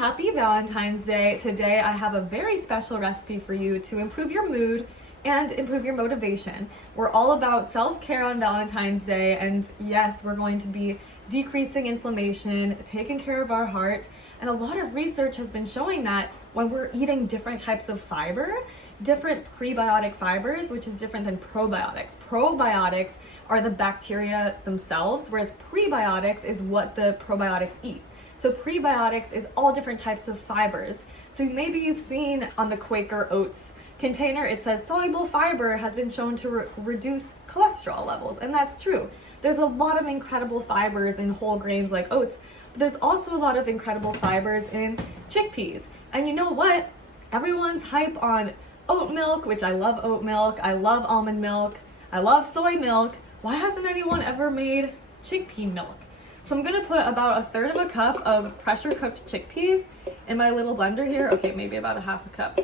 happy Valentine's Day. Today I have a very special recipe for you to improve your mood and improve your motivation. We're all about self-care on Valentine's Day, and yes, we're going to be decreasing inflammation, taking care of our heart, and a lot of research has been showing that when we're eating different types of fiber, different prebiotic fibers, which is different than probiotics. Probiotics are the bacteria themselves, whereas prebiotics is what the probiotics eat. So prebiotics is all different types of fibers. So maybe you've seen on the Quaker Oats container, it says soluble fiber has been shown to reduce cholesterol levels, and that's true. There's a lot of incredible fibers in whole grains like oats, but there's also a lot of incredible fibers in chickpeas. And you know what? Everyone's hype on oat milk, which I love oat milk, I love almond milk, I love soy milk. Why hasn't anyone ever made chickpea milk? So I'm gonna put about 1/3 of a cup of pressure cooked chickpeas in my little blender here. Okay, maybe about a 1/2 cup.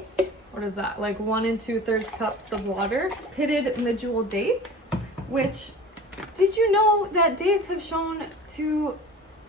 What is that? Like 1 2/3 cups of water. Pitted medjool dates, which, did you know that dates have shown to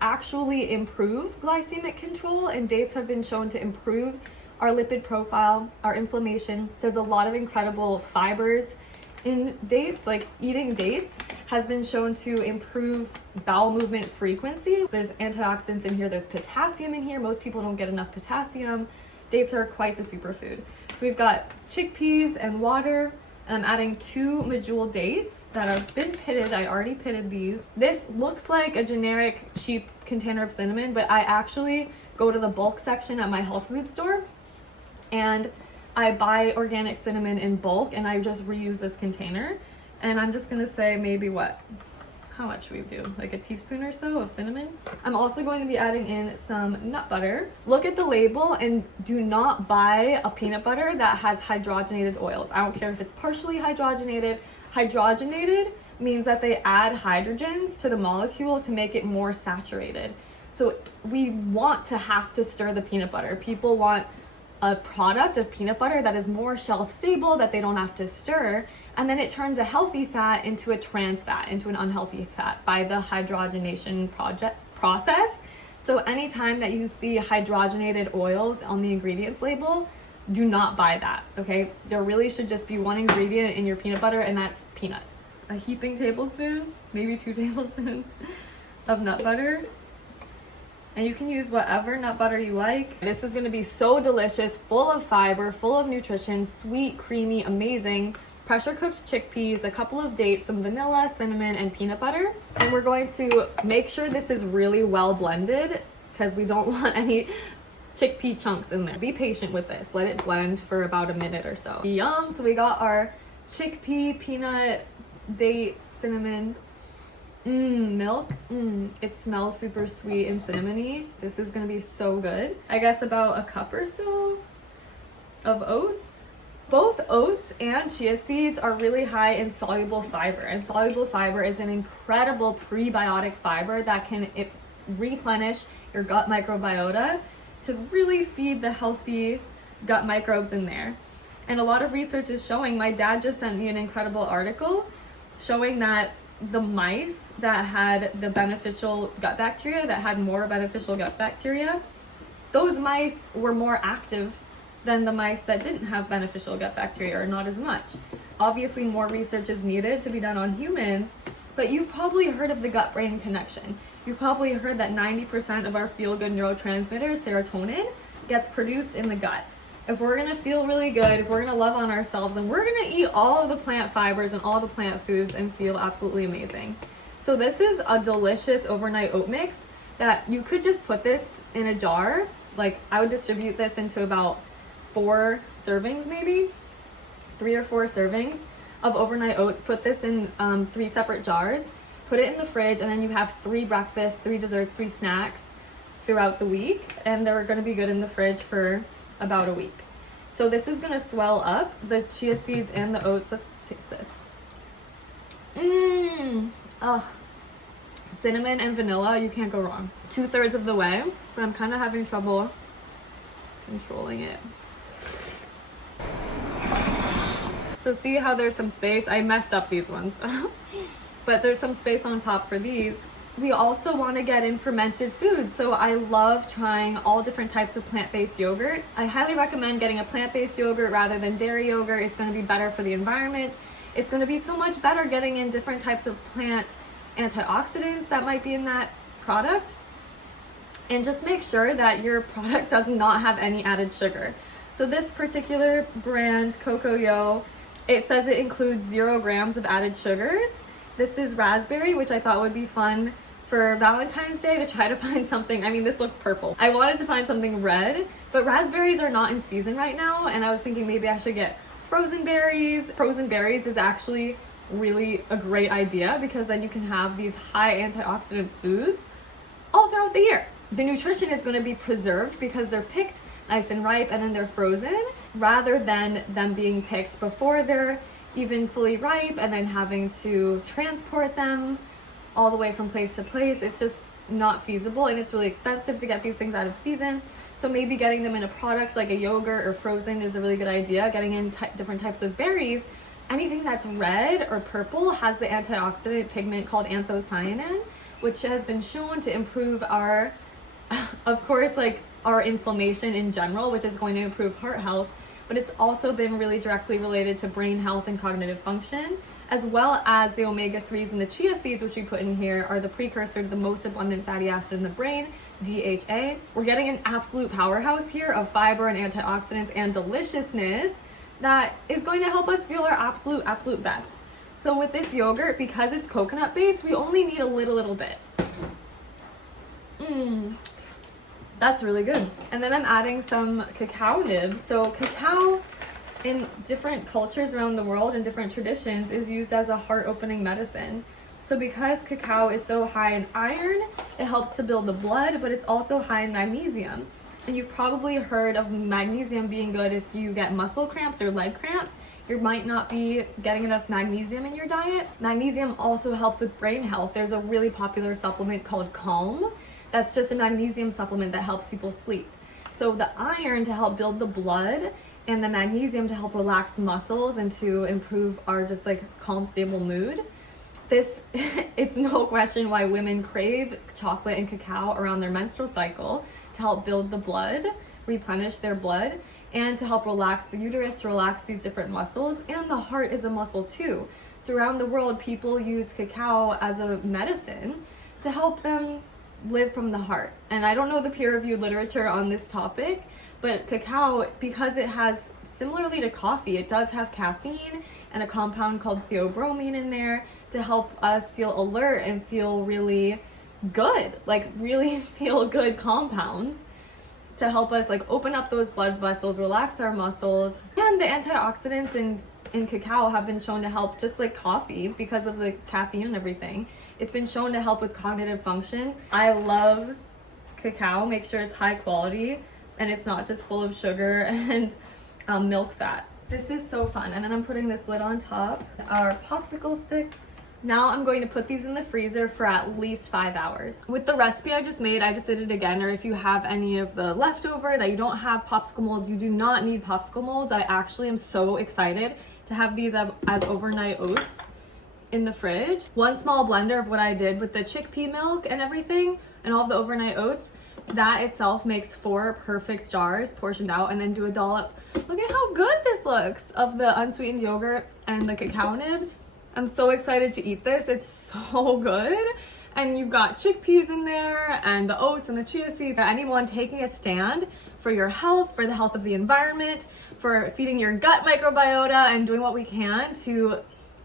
actually improve glycemic control, and dates have been shown to improve our lipid profile, our inflammation. There's a lot of incredible fibers in dates. Like eating dates has been shown to improve bowel movement frequency. There's antioxidants in here, there's potassium in here. Most people don't get enough potassium. Dates are quite the superfood. So we've got chickpeas and water, and I'm adding 2 medjool dates that have been pitted. I already pitted these. This looks like a generic cheap container of cinnamon, but I actually go to the bulk section at my health food store and I buy organic cinnamon in bulk, and I just reuse this container. And I'm just gonna say maybe how much should we do? Like a teaspoon or so of cinnamon. I'm also going to be adding in some nut butter. Look at the label and do not buy a peanut butter that has hydrogenated oils. I don't care if it's partially hydrogenated. Hydrogenated means that they add hydrogens to the molecule to make it more saturated. So we want to have to stir the peanut butter. People want a product of peanut butter that is more shelf stable, that they don't have to stir, and then it turns a healthy fat into a trans fat, into an unhealthy fat by the hydrogenation process. So anytime that you see hydrogenated oils on the ingredients label, do not buy that, okay? There really should just be one ingredient in your peanut butter, and that's peanuts. A heaping tablespoon, maybe 2 tablespoons of nut butter. And you can use whatever nut butter you like. This is gonna be so delicious, full of fiber, full of nutrition, sweet, creamy, amazing. Pressure cooked chickpeas, a couple of dates, some vanilla, cinnamon, and peanut butter. And we're going to make sure this is really well blended because we don't want any chickpea chunks in there. Be patient with this. Let it blend for about a minute or so. Yum, so we got our chickpea, peanut, date, cinnamon, milk. It smells super sweet and cinnamony. This is gonna be so good. I guess about a cup or so of oats. Both oats and chia seeds are really high in soluble fiber, and soluble fiber is an incredible prebiotic fiber that can replenish your gut microbiota to really feed the healthy gut microbes in there. And a lot of research is showing, my dad just sent me an incredible article showing that the mice that had the beneficial gut bacteria, that had more beneficial gut bacteria, those mice were more active than the mice that didn't have beneficial gut bacteria, or not as much. Obviously, more research is needed to be done on humans, but you've probably heard of the gut-brain connection. You've probably heard that 90% of our feel-good neurotransmitter, serotonin, gets produced in the gut. If we're gonna feel really good, if we're gonna love on ourselves, then we're gonna eat all of the plant fibers and all the plant foods and feel absolutely amazing. So this is a delicious overnight oat mix that you could just put this in a jar. Like, I would distribute this into about 4 servings, maybe 3 or 4 servings of overnight oats. Put this in 3 separate jars, put it in the fridge, and then you have 3 breakfasts, 3 desserts, 3 snacks throughout the week, and they're gonna be good in the fridge for about a week. So this is gonna swell up the chia seeds and the oats. Let's taste this. Cinnamon and vanilla, you can't go wrong. 2/3 of the way, but I'm kind of having trouble controlling it. So see how there's some space? I messed up these ones. But there's some space on top for these. we also want to get in fermented foods. So I love trying all different types of plant-based yogurts. I highly recommend getting a plant-based yogurt rather than dairy yogurt. It's going to be better for the environment. It's going to be so much better getting in different types of plant antioxidants that might be in that product. And just make sure that your product does not have any added sugar. So this particular brand, Cocoa, it says it includes 0 grams of added sugars. This is raspberry, which I thought would be fun for Valentine's Day to try to find something. I mean, this looks purple. I wanted to find something red, but raspberries are not in season right now, and I was thinking maybe I should get frozen berries. Frozen berries is actually really a great idea because then you can have these high antioxidant foods all throughout the year. The nutrition is going to be preserved because they're picked nice and ripe and then they're frozen, rather than them being picked before they're even fully ripe and then having to transport them all the way from place to place. It's just not feasible, and it's really expensive to get these things out of season. So maybe getting them in a product like a yogurt or frozen is a really good idea. Getting in different types of berries. Anything that's red or purple has the antioxidant pigment called anthocyanin, which has been shown to improve our, of course, like our inflammation in general, which is going to improve heart health, but it's also been really directly related to brain health and cognitive function, as well as the omega-3s in the chia seeds, which we put in here, are the precursor to the most abundant fatty acid in the brain, DHA. We're getting an absolute powerhouse here of fiber and antioxidants and deliciousness that is going to help us feel our absolute best. So with this yogurt, because it's coconut based, we only need a little bit. That's really good. And then I'm adding some cacao nibs. So cacao in different cultures around the world and different traditions is used as a heart opening medicine. So because cacao is so high in iron, it helps to build the blood, but it's also high in magnesium. And you've probably heard of magnesium being good if you get muscle cramps or leg cramps. You might not be getting enough magnesium in your diet. Magnesium also helps with brain health. There's a really popular supplement called Calm. That's just a magnesium supplement that helps people sleep. So the iron to help build the blood and the magnesium to help relax muscles and to improve our just like calm, stable mood. This, it's no question why women crave chocolate and cacao around their menstrual cycle to help build the blood, replenish their blood, and to help relax the uterus, to relax these different muscles. And the heart is a muscle too. So around the world, people use cacao as a medicine to help them live from the heart. And I don't know the peer-reviewed literature on this topic, but cacao, because it has, similarly to coffee, it does have caffeine and a compound called theobromine in there to help us feel alert and feel really good, like really feel good compounds to help us like open up those blood vessels, relax our muscles. And the antioxidants in cacao have been shown to help, just like coffee, because of the caffeine and everything. It's been shown to help with cognitive function. I love cacao. Make sure it's high quality and it's not just full of sugar and milk fat. This is so fun. And then I'm putting this lid on top. Our popsicle sticks. Now I'm going to put these in the freezer for at least 5 hours. With the recipe I just made, I just did it again, or if you have any of the leftover that you don't have popsicle molds, you do not need popsicle molds. I actually am so excited to have these as overnight oats in the fridge. One small blender of what I did with the chickpea milk and everything and all of the overnight oats, that itself makes 4 perfect jars portioned out, and then do a dollop. Look at how good this looks of the unsweetened yogurt and the cacao nibs. I'm so excited to eat this. It's so good. And you've got chickpeas in there and the oats and the chia seeds. Anyone taking a stand for your health, for the health of the environment, for feeding your gut microbiota, and doing what we can to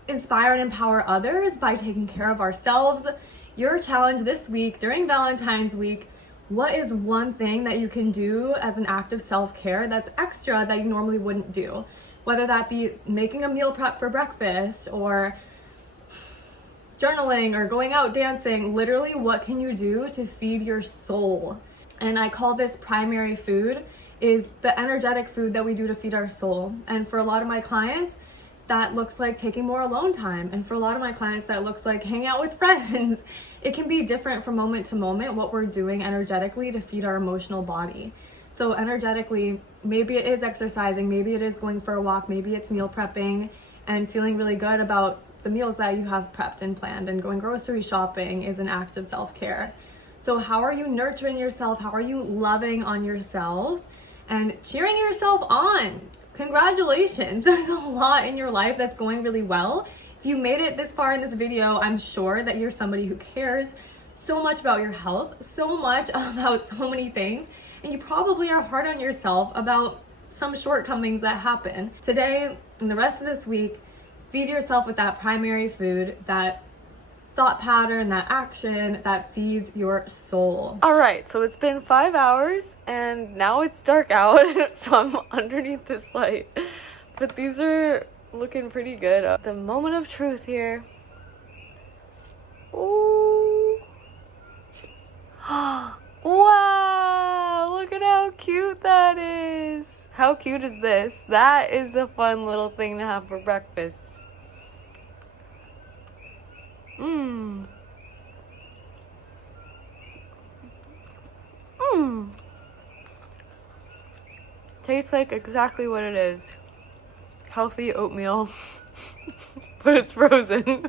inspire and empower others by taking care of ourselves. Your challenge this week during Valentine's week, what is one thing that you can do as an act of self-care that's extra that you normally wouldn't do? Whether that be making a meal prep for breakfast or journaling or going out dancing. Literally, what can you do to feed your soul? And I call this primary food, is the energetic food that we do to feed our soul. And for a lot of my clients, that looks like taking more alone time. And for a lot of my clients, that looks like hanging out with friends. It can be different from moment to moment what we're doing energetically to feed our emotional body. So energetically, maybe it is exercising, maybe it is going for a walk, maybe it's meal prepping and feeling really good about the meals that you have prepped and planned, and going grocery shopping is an act of self-care. So how are you nurturing yourself? How are you loving on yourself and cheering yourself on? Congratulations, there's a lot in your life that's going really well. If you made it this far in this video, I'm sure that you're somebody who cares so much about your health, so much about so many things, and you probably are hard on yourself about some shortcomings that happen. Today and the rest of this week, feed yourself with that primary food, that thought pattern, that action that feeds your soul. All right, so it's been 5 hours and now it's dark out, so I'm underneath this light. But these are looking pretty good. The moment of truth here. Ooh. Wow, look at how cute that is. How cute is this? That is a fun little thing to have for breakfast. Mmm. Mmm. Tastes like exactly what it is. Healthy oatmeal. But it's frozen.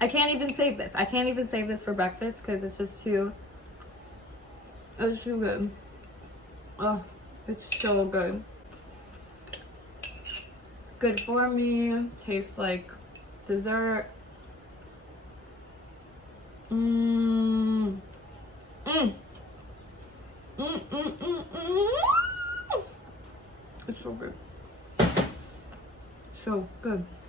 I can't even save this. I can't even save this for breakfast because it's just too... It's too good. Oh, it's so good. Good for me. Tastes like dessert. Mmm. Mmm. Mmm, mmm, mmm, mmm. It's so good. So good.